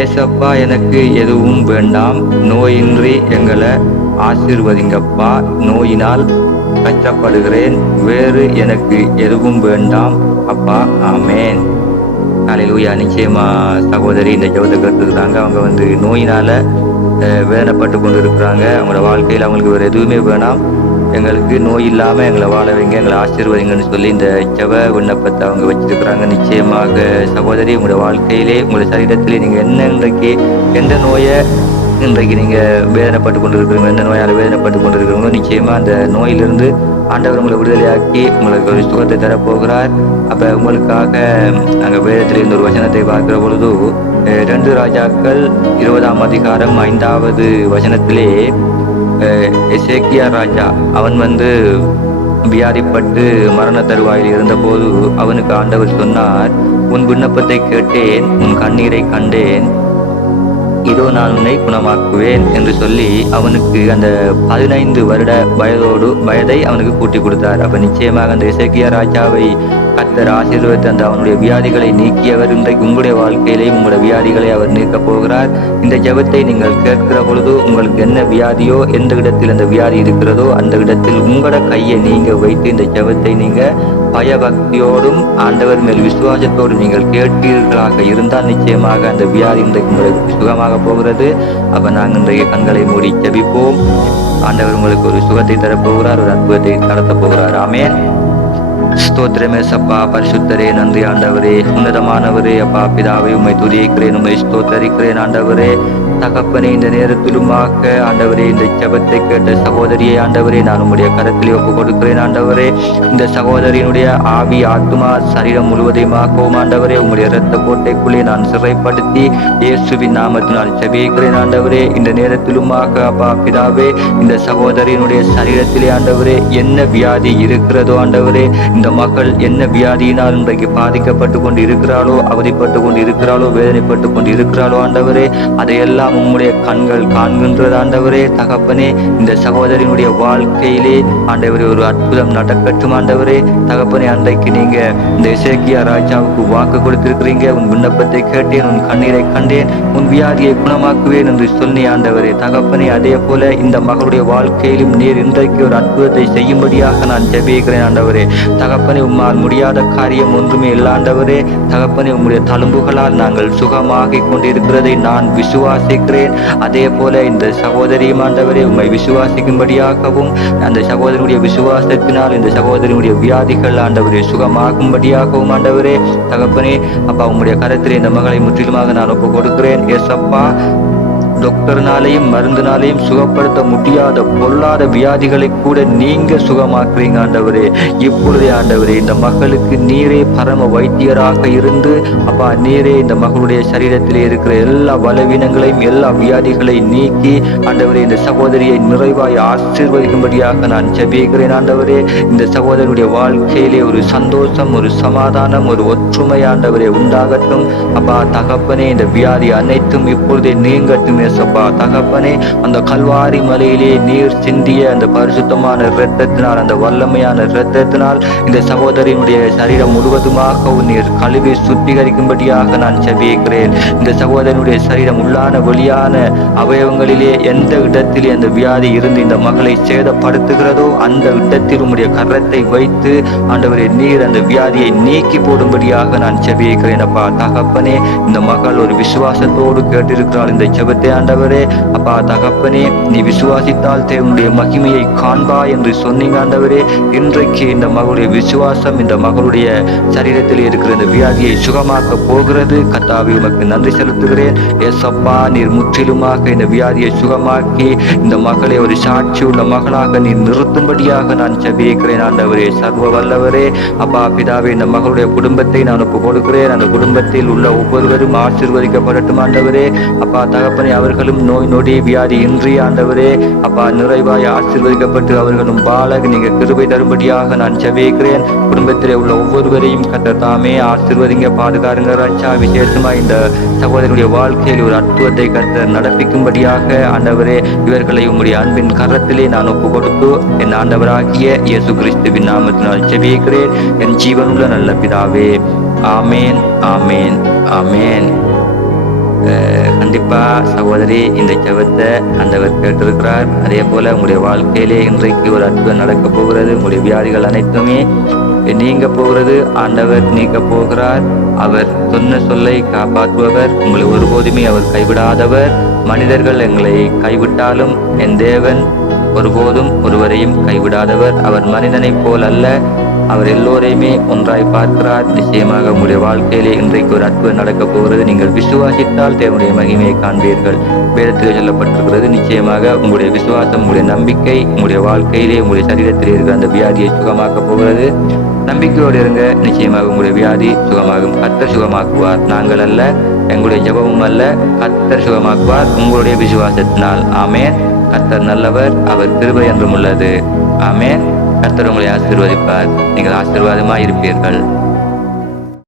ஏசப்பா எனக்கு எதுவும் வேண்டாம், நோயின்றி எங்களை ஆசீர்வதிங்கப்பா, நோயினால் கஷ்டப்படுகிறேன், வேறு எனக்கு எதுவும் வேண்டாம் அப்பா, ஆமேன். ஹல்லேலூயா. நிச்சயமா சகோதரி இந்த ஜெபத்தை கேட்டுருக்குறாங்க. அவங்க நோயினால வேதனைப்பட்டு கொண்டு இருக்கிறாங்க. அவங்களோட வாழ்க்கையில் அவங்களுக்கு வேறு எதுவுமே வேணாம், எங்களுக்கு நோய் இல்லாமல் எங்களை வாழ வைங்க, எங்களை ஆசீர்வதிங்கன்னு சொல்லி இந்த ஜெப விண்ணப்பத்தை அவங்க வச்சிருக்கிறாங்க. நிச்சயமாக சகோதரி, உங்களோட வாழ்க்கையிலே உங்களோட சரீரத்திலே நீங்கள் என்ன இன்றைக்கு எந்த நோயை இன்றைக்கு நீங்கள் வேதனைப்பட்டு கொண்டு இருக்கிறீங்க, எந்த நோயால் வேதனைப்பட்டு கொண்டு இருக்கிறீங்களோ நிச்சயமாக அந்த நோயிலிருந்து ஆண்டவர் உங்களை விடுதலையாக்கி உங்களுக்கு ஒரு சுகத்தை தரப்போகிறார். அப்போ உங்களுக்காக நாங்கள் வேதத்தில் இந்த ஒரு வசனத்தை பார்க்கிற பொழுது 2 ராஜாக்கள் 20ஆம் அதிகாரம் 5வது வசனத்திலே எசேக்கியா ராஜா அவன் வியாதிப்பட்டு மரண தருவாயில் இருந்தபோது அவனுக்கு ஆண்டவர் சொன்னார், உன் விண்ணப்பத்தை கேட்டேன், உன் கண்ணீரை கண்டேன், இதோ நான் உன்னை குணமாக்குவேன் என்று சொல்லி அவனுக்கு அந்த 15 வருட வயதை அவனுக்கு கூட்டி கொடுத்தார். அப்ப நிச்சயமாக அந்த எசேக்கியா ராஜாவை கர்த்தர் ஆசீர்வதித்து அந்த அவனுடைய வியாதிகளை நீக்கியவர் இன்றைக்கு உங்களுடைய வாழ்க்கையிலே உங்களுடைய வியாதிகளை அவர் நீக்கப் போகிறார். இந்த ஜெபத்தை நீங்கள் கேட்கிற பொழுது உங்களுக்கு என்ன வியாதியோ, எந்த இடத்தில் அந்த வியாதி இருக்கிறதோ அந்த இடத்தில் உங்களோட கையை நீங்க வைத்து இந்த ஜெபத்தை நீங்க பயபக்தியோடும் ஆண்டவர் மேல் விசுவாசத்தோடும் நீங்கள் கேட்பீர்களாக இருந்தால் நிச்சயமாக அந்த வியாதி இன்றைக்கு உங்களுக்கு சுகமாக போகிறது. அப்ப நாங்கள் இன்றைய கண்களை மூடி ஜெபிப்போம். ஆண்டவர் உங்களுக்கு ஒரு சுகத்தை தரப்போகிறார், ஒரு அற்புதத்தை நடத்தப் போகிறார். ஆமென். ஸ்தோத்திரமே சப்பா, பரிசுத்தரே, நன்றி ஆண்டவரே, உன்னதமானவரே, அப்பா பிதாவை உம்மை துதிக்கிறேன், உம்மை ஸ்தோத்தரிக்கிறேன் ஆண்டவரே. தகப்பனே, இந்த நேரத்திலுமாக ஆண்டவரே இந்த ஜெபத்தை கேட்ட சகோதரியை ஆண்டவரே நான் உம்முடைய கரத்திலே ஒப்பு கொடுக்கிறேன் ஆண்டவரே. இந்த சகோதரியினுடைய ஆவி, ஆத்மா, சரீரம் முழுவதையுமாகவும் ஆண்டவரே உம்முடைய இரத்த கோட்டைக்குள்ளே நான் சிறைப்படுத்தி இயேசுவின் நாமத்தினால் ஜெபிக்கிறேன் ஆண்டவரே. இந்த நேரத்திலுமாக அப்பா பிதாவே இந்த சகோதரியினுடைய சரீரத்திலே ஆண்டவரே என்ன வியாதி இருக்கிறதோ ஆண்டவரே, இந்த மக்கள் என்ன வியாதியினால் இன்றைக்கு பாதிக்கப்பட்டு கொண்டு இருக்கிறாளோ, அவதிப்பட்டு கொண்டு இருக்கிறாளோ, வேதனைப்பட்டு கொண்டு இருக்கிறாளோ ஆண்டவரே, அதையெல்லாம் உம்முடைய கண்கள் காண்கின்றது ஆண்டவரே. தகப்பனே, இந்த சகோதரியினுடைய வாழ்க்கையிலே ஆண்டவரே ஒரு அற்புதம் நடக்கட்டும் ஆண்டவரே. தகப்பனே, அன்றைக்கு நீங்க இந்த எசேக்கியா ராஜாவுக்கு வாக்கு கொடுத்திருக்கிறீங்க, உன் விண்ணப்பத்தை கேட்டேன், உன் கண்ணீரை கண்டேன், உன் வியாதியை குணமாக்குவேன் என்று சொன்னி ஆண்டவரே. தகப்பனே, அதே போல இந்த மகளுடைய வாழ்க்கையிலும் நீர் இன்றைக்கு ஒரு அற்புதத்தை செய்யும்படியாக நான் ஜெபிக்கிறேன் ஆண்டவரே. தகப்பனே, உம்மால் முடியாத காரியம் ஒன்றுமே இல்லாண்டவரே. தகப்பனே, உம்முடைய தழும்புகளால் நாங்கள் சுகமாகி கொண்டிருக்கிறதை நான் விசுவாசிக்கிறேன். அதே போல இந்த சகோதரியும் ஆண்டவரே உம்மை விசுவாசிக்கும்படியாகவும் அந்த சகோதரனுடைய விசுவாசத்தினால் இந்த சகோதரனுடைய வியாதிகள் ஆண்டவரே சுகமாகும்படியாகவும் ஆண்டவரே. தகப்பனே, அப்பா உம்முடைய கரத்திலே இந்த மகளை முற்றிலுமாக நான் ஒப்பு கொடுக்கிறேன். ஏசப்பா, டாக்டர்னாலையும் மருந்தினாலையும் சுகப்படுத்த முடியாத பொல்லாத வியாதிகளை கூட நீங்க சுகமாக்குறீங்க ஆண்டவரே. இப்பொழுதே ஆண்டவரே இந்த மகளுக்கு நீரே பரம வைத்தியராக இருந்து அப்பா நீரே இந்த மகளுடைய சரீரத்திலே இருக்கிற எல்லா பலவீனங்களையும் எல்லா வியாதிகளை நீக்கி ஆண்டவரே இந்த சகோதரியை நிறைவாய் ஆசீர்வதிக்கும்படியாக நான் ஜெபிக்கிறேன் ஆண்டவரே. இந்த சகோதரனுடைய வாழ்க்கையிலே ஒரு சந்தோஷம், ஒரு சமாதானம், ஒரு ஒற்றுமை ஆண்டவரே உண்டாகட்டும். அப்பா தகப்பனே, இந்த வியாதி அனைத்தும் இப்பொழுதே நீங்கட்டும் ஏசப்பா. தகப்பனே, அந்த கல்வாரி மலையிலே நீர் சிந்திய அந்த பரிசுத்தமான இரத்தத்தினால், அந்த வல்லமையான இரத்தத்தினால் இந்த சகோதரியினுடைய சரீரம் முழுவதுமாக நீர் கழுவி சுத்திகரிக்கும்படியாக நான் ஜெபிக்கிறேன். இந்த சகோதரனுடைய சரீரம் உள்ளான வெளியான அவயவங்களிலே எந்த இடத்திலே அந்த வியாதி இருந்து இந்த மகளை சேதப்படுத்துகிறதோ அந்த இடத்தில் உம்முடைய கரத்தை வைத்து ஆண்டவரே நீர் அந்த வியாதியை நீக்கி போடும்படியாக நான் ஜெபிக்கிறேன் அப்பா. தகப்பனே, இந்த மகள் ஒரு விசுவாசத்தோடு கேட்டிருக்கிறாள் இந்த ஜெபத்தை ஆண்டவரே. அப்பா தகப்பனே, நீ விசுவாசித்தால் தேவனுடைய மகிமையை காண்பாய் என்று சொன்னீங்க ஆண்டவரே. இன்றைக்கு இந்த மகளுடைய விசுவாசம் இந்த மகளுடைய சரீரத்தில் இருக்கிற இந்த வியாதியை சுகமாக்க போகிறது. கர்த்தாவே, உமக்கு நன்றி செலுத்துகிறேன். ஏசப்பா, நீர் முற்றிலுமாக இந்த வியாதியை சுகமாக்கி இந்த மகளை ஒரு சாட்சி உள்ள மகளாக நீர் நிறுத்தும்படியாக நான் ஜெபிக்கிறேன் ஆண்டவரே. சர்வ வல்லவரே, அப்பா பிதாவே, இந்த மகளுடைய குடும்பத்தை நான் ஒப்பு கொடுக்கிறேன். அந்த குடும்பத்தில் உள்ள ஒவ்வொருவரும் ஆசீர்வதிக்கப்படட்டும் ஆண்டவரே. அப்பா தகப்பனே, அவர்களும் நோய் நொடி வியாதி இன்றி ஆண்டவரே அப்பா நிறைவாய் ஆசீர்வதிக்கப்பட்டு அவர்களும் வாழ நீங்க கிருபை தரும்படியாக நான் ஜெபிக்கிறேன். குடும்பத்திலே உள்ள ஒவ்வொருவரையும் கர்த்தர் தாமே ஆசீர்வதிங்க, பாதுகாருங்க ராஜா. விசேஷமா இந்த சகோதரனுடைய வாழ்க்கையில் ஒரு அற்புதத்தை கர்த்தர் நடப்பிக்கும்படியாக ஆண்டவரே இவர்களை உம்முடைய அன்பின் கரத்திலே நான் ஒப்பு கொடுத்து என் ஆண்டவராகிய இயேசு கிறிஸ்துவின் நாமத்தினால் ஜெபிக்கிறேன் என் ஜீவனுள்ள நல்ல பிதாவே. ஆமேன், ஆமேன், ஆமேன். கண்டிப்பா சகோதரி இந்த ஜெபத்தை ஆண்டவர் கேட்டிருக்கிறார். அதே போல உங்களுடைய வாழ்க்கையிலே இன்றைக்கு ஒரு அற்புதம் நடக்க போகிறது. உங்களுடைய வியாதிகள் அனைத்துமே நீங்க போகிறது. ஆண்டவர் நீக்க போகிறார். அவர் சொன்ன சொல்லை காப்பாற்றுபவர். உங்களை ஒருபோதுமே அவர் கைவிடாதவர். மனிதர்கள் எங்களை கைவிட்டாலும் என் தேவன் ஒருபோதும் ஒருவரையும் கைவிடாதவர். அவர் மனிதனைப் போல் அல்ல, அவர் எல்லோரையுமே ஒன்றாய் பார்க்கிறார். நிச்சயமாக உங்களுடைய வாழ்க்கையிலே இன்றைக்கு ஒரு அற்புதம் நடக்கப் போகிறது. நீங்கள் விசுவாசித்தால் தேவனுடைய மகிமையை காண்பீர்கள். வேதத்திலே சொல்லப்பட்டிருக்கிறது. நிச்சயமாக உங்களுடைய விசுவாசம், உங்களுடைய நம்பிக்கை உங்களுடைய வாழ்க்கையிலே, உங்களுடைய சரீரத்தில் இருக்கிற அந்த வியாதியை சுகமாக்கப் போகிறது. நம்பிக்கையோடு இருங்க. நிச்சயமாக உங்களுடைய வியாதி சுகமாகும். கர்த்தர் சுகமாக்குவார். நாங்கள் அல்ல, எங்களுடைய ஜெபமும் அல்ல, கர்த்தர் சுகமாக்குவார் உங்களுடைய விசுவாசத்தினால். ஆமென். கர்த்தர் நல்லவர், அவர் கிருபை என்றும் உள்ளது. ஆமென். கர்த்தர் உங்களை ஆசீர்வதிப்பார். நீங்கள் ஆசீர்வாதமாய் இருப்பீர்கள்.